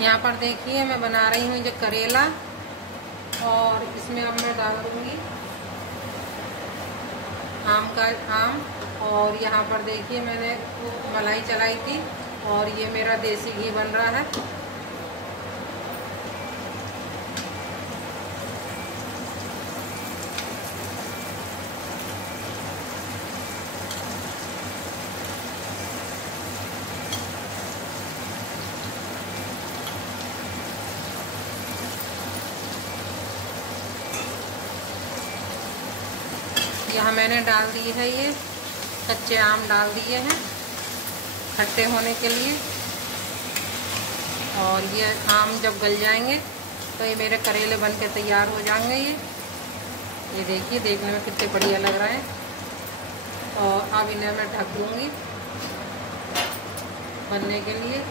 यहाँ पर देखिए मैं बना रही हूँ जो करेला, और इसमें अब मैं डाल दूँगी आम। और यहाँ पर देखिए मैंने मलाई चलाई थी, और ये मेरा देसी घी बन रहा है। यहाँ मैंने डाल दी है, ये कच्चे आम डाल दिए हैं खट्टे होने के लिए। और ये आम जब गल जाएंगे तो ये मेरे करेले बन के तैयार हो जाएंगे। ये देखिए देखने में कितने बढ़िया लग रहा है। और अब इन्हें मैं ढक दूँगी बनने के लिए।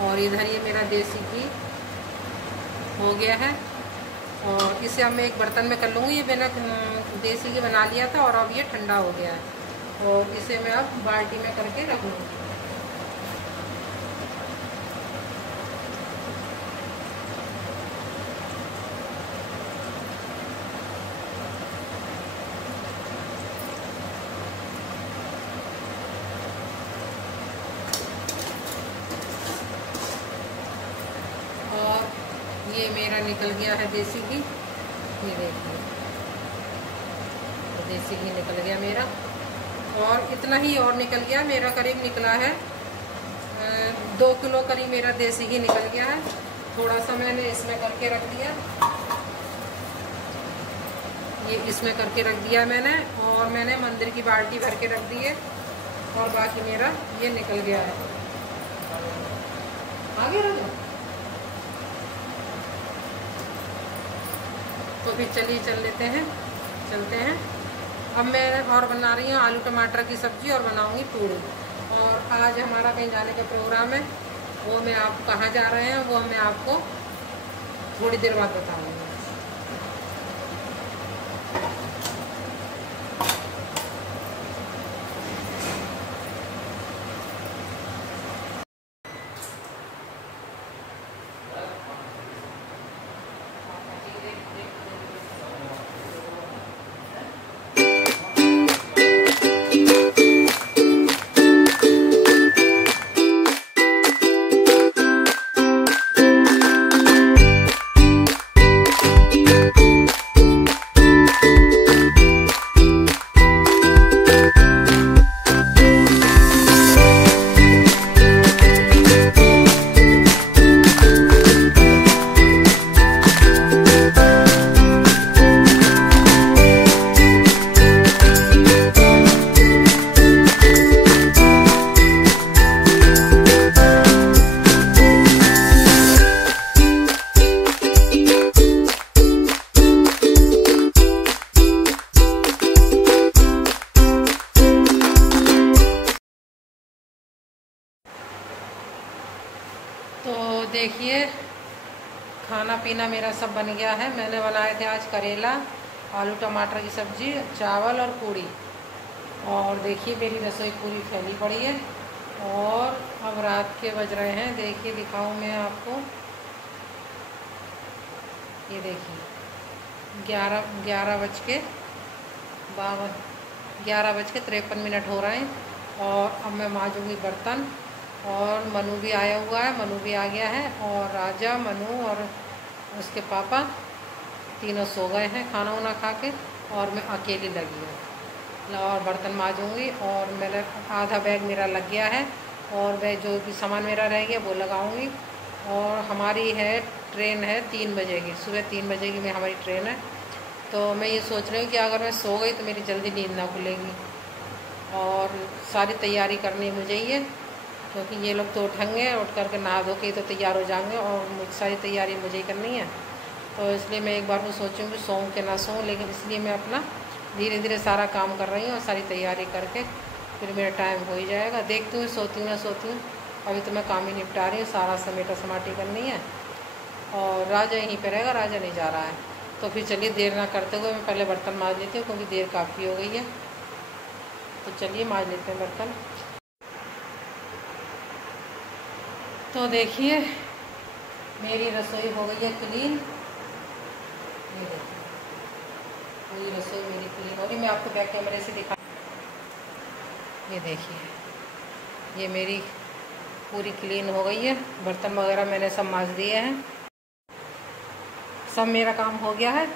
और इधर ये मेरा देसी घी हो गया है, और इसे अब मैं एक बर्तन में कर लूँगी। ये मैंने देसी घी बना लिया था और अब ये ठंडा हो गया है, और इसे मैं अब बाल्टी में करके रख लूँगी। ये मेरा निकल गया है देसी घी, ये देखिए तो देसी घी निकल गया मेरा। और इतना ही और निकल गया मेरा, करीब निकला है 2 किलो करीब मेरा देसी घी निकल गया है। थोड़ा सा मैंने इसमें करके रख दिया, ये इसमें करके रख दिया मैंने, और मैंने मंदिर की बाल्टी भर के रख दी है, और बाकी मेरा ये निकल गया है। आगे रख दो। तो फिर चलिए चलते हैं। अब मैं और बना रही हूँ आलू टमाटर की सब्ज़ी, और बनाऊंगी पूड़ी। और आज हमारा कहीं जाने का प्रोग्राम है, वो मैं आप कहाँ जा रहे हैं वो मैं आपको थोड़ी देर बाद बताऊँगी। तो देखिए खाना पीना मेरा सब बन गया है। मैंने बनाए थे आज करेला, आलू टमाटर की सब्ज़ी, चावल और पूड़ी। और देखिए मेरी रसोई पूरी फैली पड़ी है। और अब रात के बज रहे हैं, देखिए दिखाऊं मैं आपको, ये देखिए 11:53 हो रहे हैं। और अब मैं मांजूंगी बर्तन। और मनु भी आया हुआ है, मनु भी आ गया है, और राजा, मनु और उसके पापा तीनों सो गए हैं खाना वाना खा के, और मैं अकेली लगी हूँ। और बर्तन मांजूंगी। और मैंने आधा बैग मेरा लग गया है, और मैं जो भी सामान मेरा रह गया वो लगाऊंगी। और हमारी ट्रेन है 3 बजे की, सुबह 3 बजे की में हमारी ट्रेन है। तो मैं ये सोच रही हूँ कि अगर मैं सो गई तो मेरी जल्दी नींद ना खुलेगी। और सारी तैयारी करनी मुझे ही है, क्योंकि ये लोग तो उठेंगे, उठ करके नहा धो के तो तैयार हो जाएंगे, और सारी तैयारी मुझे ही करनी है। तो इसलिए मैं एक बार को सोचूँ कि सोऊं कि ना सोऊं, लेकिन इसलिए मैं अपना धीरे धीरे सारा काम कर रही हूँ, और सारी तैयारी करके फिर मेरा टाइम हो ही जाएगा। देखती हूँ सोती हूँ ना सोती हूँ। अभी तो मैं काम ही निपटा रही हूँ, सारा समेटा समाटी करनी है। और राजा यहीं पर रहेगा, राजा नहीं जा रहा है। तो फिर चलिए देर ना करते हुए मैं पहले बर्तन मांज लेती हूँ, क्योंकि देर काफ़ी हो गई है। तो चलिए मांज लेते हैं बर्तन। तो देखिए मेरी रसोई हो गई है क्लीन। ये देखिए पूरी रसोई मेरी क्लीन हो गई। मैं आपको बैक कैमरे से दिखा, ये देखिए ये मेरी पूरी क्लीन हो गई है। बर्तन वगैरह मैंने सब मांज दिए हैं, सब मेरा काम हो गया है।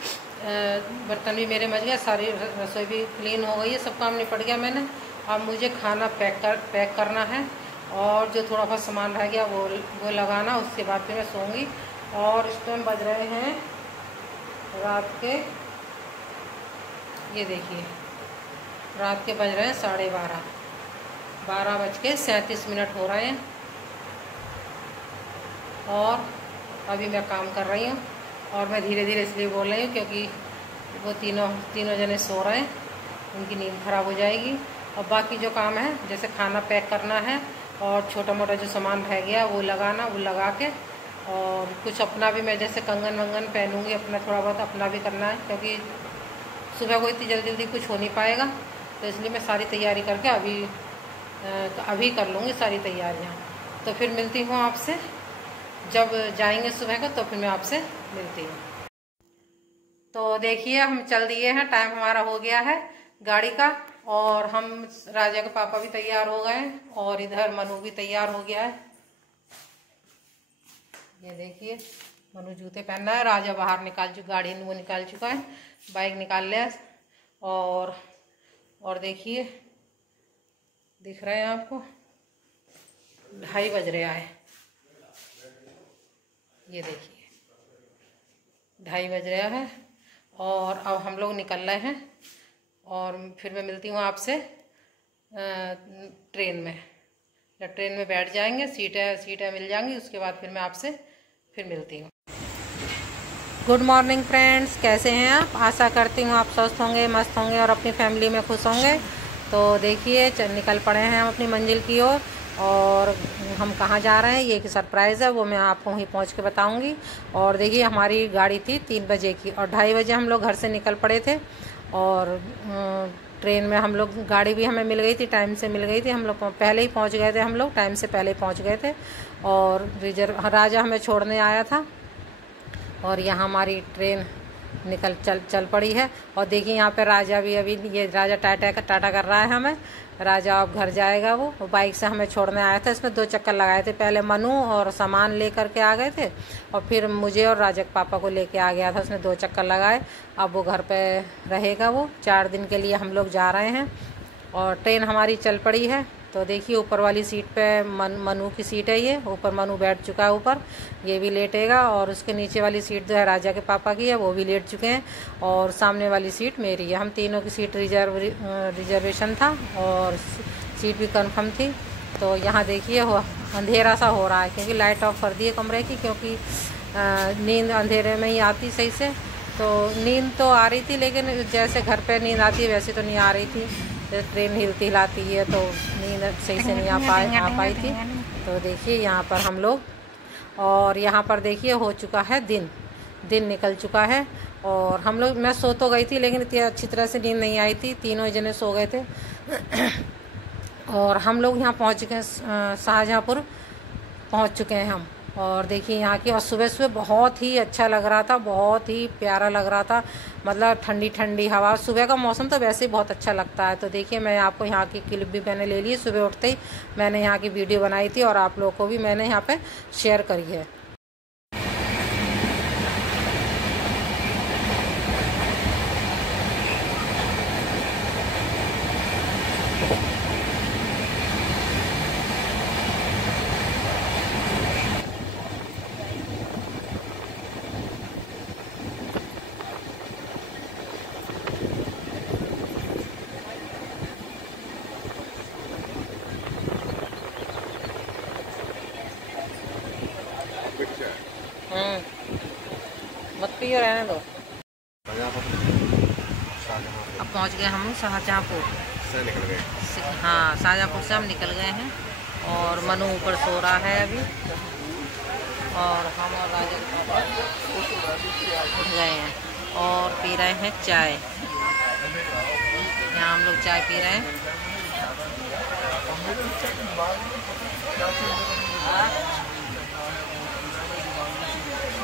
बर्तन भी मेरे मज गए, सारी रसोई भी क्लीन हो गई है, सब काम निपट गया मैंने। अब मुझे खाना पैक करना है और जो थोड़ा बहुत सामान रह गया वो लगाना, उसके बाद फिर मैं सोऊंगी। और इस टाइम बज रहे हैं रात के, ये देखिए रात के बज रहे हैं 12:30, 12:37 हो रहे हैं। और अभी मैं काम कर रही हूँ और मैं धीरे धीरे इसलिए बोल रही हूँ क्योंकि वो तीनों जने सो रहे हैं, उनकी नींद खराब हो जाएगी। और बाकी जो काम है जैसे खाना पैक करना है और छोटा मोटा जो सामान रह गया वो लगाना, वो लगा के, और कुछ अपना भी मैं जैसे कंगन वंगन पहनूंगी, अपना थोड़ा बहुत अपना भी करना है क्योंकि सुबह को इतनी जल्दी जल्दी कुछ हो नहीं पाएगा। तो इसलिए मैं सारी तैयारी करके अभी कर लूँगी सारी तैयारियाँ। तो फिर मिलती हूँ आपसे जब जाएंगे सुबह को, तो फिर मैं आपसे मिलती हूँ। तो देखिए हम चल दिए हैं, टाइम हमारा हो गया है गाड़ी का, और हम राजा के पापा भी तैयार हो गए और इधर मनु भी तैयार हो गया है। ये देखिए मनु जूते पहन रहा है, राजा बाहर गाड़ी वो निकाल चुका है, बाइक निकाल लिया। और देखिए दिख रहे हैं आपको 2:30 बज रहा है, ये देखिए 2:30 बज रहा है। और अब हम लोग निकल रहे हैं और फिर मैं मिलती हूँ आपसे ट्रेन में। जब ट्रेन में बैठ जाएंगे, सीटें मिल जाएंगी, उसके बाद फिर मैं आपसे फिर मिलती हूँ। गुड मॉर्निंग फ्रेंड्स, कैसे हैं आप? आशा करती हूँ आप स्वस्थ होंगे, मस्त होंगे और अपनी फैमिली में खुश होंगे। तो देखिए निकल पड़े हैं हम अपनी मंजिल की ओर। और हम कहाँ जा रहे हैं ये एक सरप्राइज़ है, वो मैं आपको वहीं पहुँच के बताऊँगी। और देखिए हमारी गाड़ी थी 3 बजे की और 2:30 बजे हम लोग घर से निकल पड़े थे। और ट्रेन में हम लोग, गाड़ी भी हमें मिल गई थी, टाइम से मिल गई थी, हम लोग पहले ही पहुँच गए थे, हम लोग टाइम से पहले ही पहुँच गए थे। और राजा हमें छोड़ने आया था और यहाँ हमारी ट्रेन चल पड़ी है। और देखिए यहाँ पे राजा भी, अभी ये राजा टाटा कर रहा है हमें। राजा अब घर जाएगा, वो बाइक से हमें छोड़ने आया था। इसमें 2 चक्कर लगाए थे, पहले मनु और सामान लेकर के आ गए थे और फिर मुझे और राजा के पापा को लेके आ गया था, उसने 2 चक्कर लगाए। अब वो घर पे रहेगा, वो 4 दिन के लिए हम लोग जा रहे हैं। और ट्रेन हमारी चल पड़ी है। तो देखिए ऊपर वाली सीट पे मनु की सीट है, ये ऊपर मनु बैठ चुका है ऊपर, ये भी लेटेगा। और उसके नीचे वाली सीट जो है राजा के पापा की है, वो भी लेट चुके हैं। और सामने वाली सीट मेरी है, हम तीनों की सीट रिजर्वेशन था और सीट भी कंफर्म थी। तो यहाँ देखिए अंधेरा सा हो रहा है क्योंकि लाइट ऑफ कर दी है कमरे की, क्योंकि नींद अंधेरे में ही आती सही से। तो नींद तो आ रही थी, लेकिन जैसे घर पे नींद आती है वैसे तो नहीं आ रही थी। ट्रेन हिलाती है तो नींद सही से नहीं आ पाई थी। तो देखिए यहाँ पर हम लोग, और यहाँ पर देखिए हो चुका है दिन निकल चुका है। और हम लोग, मैं सो तो गई थी लेकिन इतनी अच्छी तरह से नींद नहीं आई थी, तीनों जने सो गए थे। और हम लोग यहाँ पहुँच गए, शाहजहाँपुर पहुँच चुके हैं हम। और देखिए यहाँ की, और सुबह सुबह बहुत ही अच्छा लग रहा था, बहुत ही प्यारा लग रहा था, मतलब ठंडी ठंडी हवा। सुबह का मौसम तो वैसे ही बहुत अच्छा लगता है। तो देखिए मैं आपको यहाँ की क्लिप भी मैंने ले ली, सुबह उठते ही मैंने यहाँ की वीडियो बनाई थी और आप लोगों को भी मैंने यहाँ पे शेयर करी है। मत पियो, रहने दो। अब पहुंच गए हम शाहजहाँपुर से, निकल गए। हाँ, शाहजहाँपुर से हम निकल गए हैं और मनु ऊपर सो रहा है अभी, और हम और राजा के पापा उठ गए हैं और पी रहे हैं चाय। यहाँ हम लोग चाय पी रहे हैं।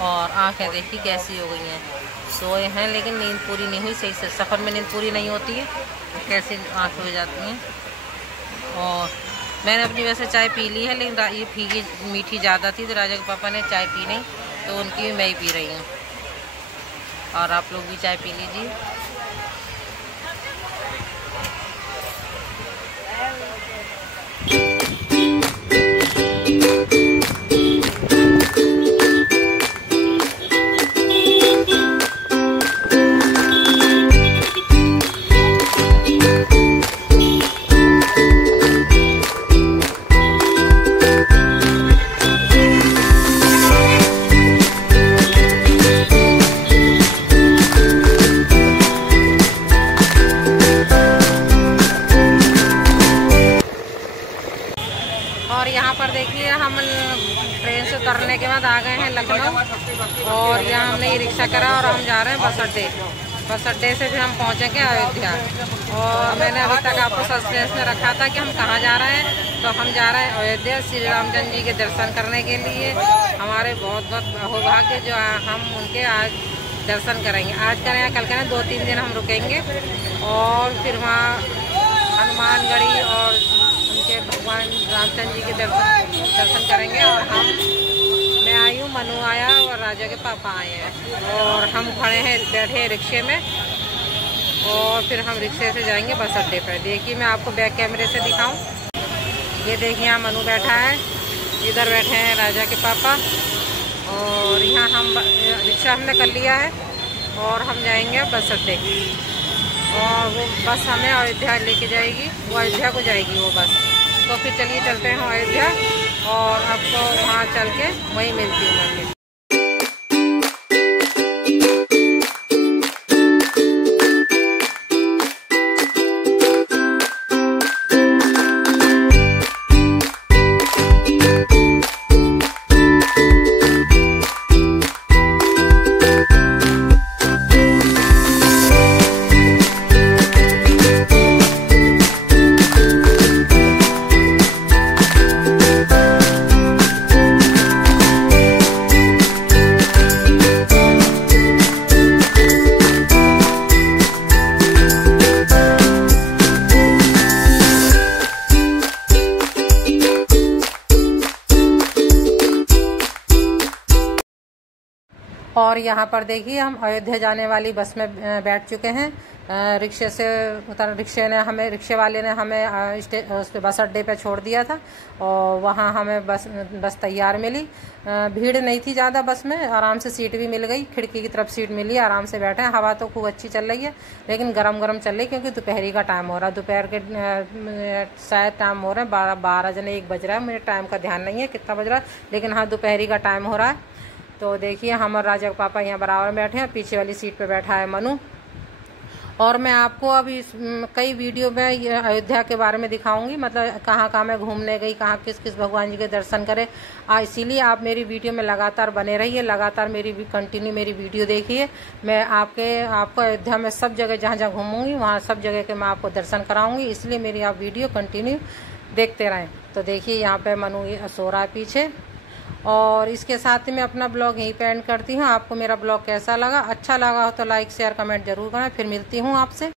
और आँखें देखिए कैसी हो गई हैं, सोए हैं लेकिन नींद पूरी नहीं हुई सही से। सफ़र में नींद पूरी नहीं होती है, कैसी आँखें हो जाती हैं। और मैंने अपनी वैसे चाय पी ली है, लेकिन ये फीकी मीठी ज़्यादा थी तो राजा के पापा ने चाय पी नहीं, तो उनकी भी मैं ही पी रही हूँ। और आप लोग भी चाय पी लीजिए। और यहाँ पर देखिए हम ट्रेन से उतरने के बाद आ गए हैं लखनऊ, और यहाँ हमने ये रिक्शा करा और हम जा रहे हैं बस अड्डे। बस अड्डे से फिर हम पहुँचेंगे अयोध्या। और मैंने अभी तक आपको सस्पेंस में रखा था कि हम कहाँ जा रहे हैं, तो हम जा रहे हैं अयोध्या श्री रामचंद्र जी के दर्शन करने के लिए। हमारे बहुत बहुत सौभाग्य जो हम उनके आज दर्शन करेंगे। आज करें कल करें, 2-3 दिन हम रुकेंगे और फिर वहाँ हनुमानगढ़ी और उनके भगवान रामचंद्र जी के दर्शन करेंगे। और मैं आई हूँ, मनु आया और राजा के पापा आए हैं, और हम खड़े हैं बैठे हैं रिक्शे में, और फिर हम रिक्शे से जाएंगे बस अड्डे पर। देखिए मैं आपको बैक कैमरे से दिखाऊं, ये देखिए यहाँ मनु बैठा है, इधर बैठे हैं राजा के पापा, और यहाँ हम रिक्शा हमने कर लिया है और हम जाएंगे बस अड्डे। और वो बस हमें अयोध्या लेके जाएगी, वो अयोध्या को जाएगी वो बस। तो फिर चलिए चलते हैं अयोध्या, और आपको वहाँ चल के वहीं मिलती हूँ मंदिर। और यहाँ पर देखिए हम अयोध्या जाने वाली बस में बैठ चुके हैं। रिक्शे से रिक्शे वाले ने हमें उस पे बस अड्डे पे छोड़ दिया था, और वहाँ हमें बस तैयार मिली। भीड़ नहीं थी ज़्यादा बस में, आराम से सीट भी मिल गई, खिड़की की तरफ सीट मिली, आराम से बैठे हैं। हवा तो खूब अच्छी चल रही है, लेकिन गरम गरम चल रही, क्योंकि दोपहरी का टाइम हो रहा है। दोपहर के शायद टाइम हो रहा है 12 बज रहा है, मुझे टाइम का ध्यान नहीं है कितना बज रहा है, लेकिन हाँ दोपहरी का टाइम हो रहा है। तो देखिए हम और राजा के पापा यहाँ बराबर बैठे हैं, पीछे वाली सीट पे बैठा है मनु। और मैं आपको अभी कई वीडियो में अयोध्या के बारे में दिखाऊंगी, मतलब कहाँ कहाँ मैं घूमने गई, कहाँ किस किस भगवान जी के दर्शन करे। इसीलिए आप मेरी वीडियो में लगातार बने रहिए, लगातार मेरी वीडियो देखिए। मैं आपको अयोध्या में सब जगह जहाँ जहाँ घूमूंगी वहाँ सब जगह के मैं आपको दर्शन कराऊंगी, इसलिए मेरी आप वीडियो कंटिन्यू देखते रहें। तो देखिए यहाँ पे मनु सो रहा है पीछे, और इसके साथ ही मैं अपना ब्लॉग यहीं पे एंड करती हूँ। आपको मेरा ब्लॉग कैसा लगा, अच्छा लगा हो तो लाइक शेयर कमेंट जरूर करें। फिर मिलती हूँ आपसे।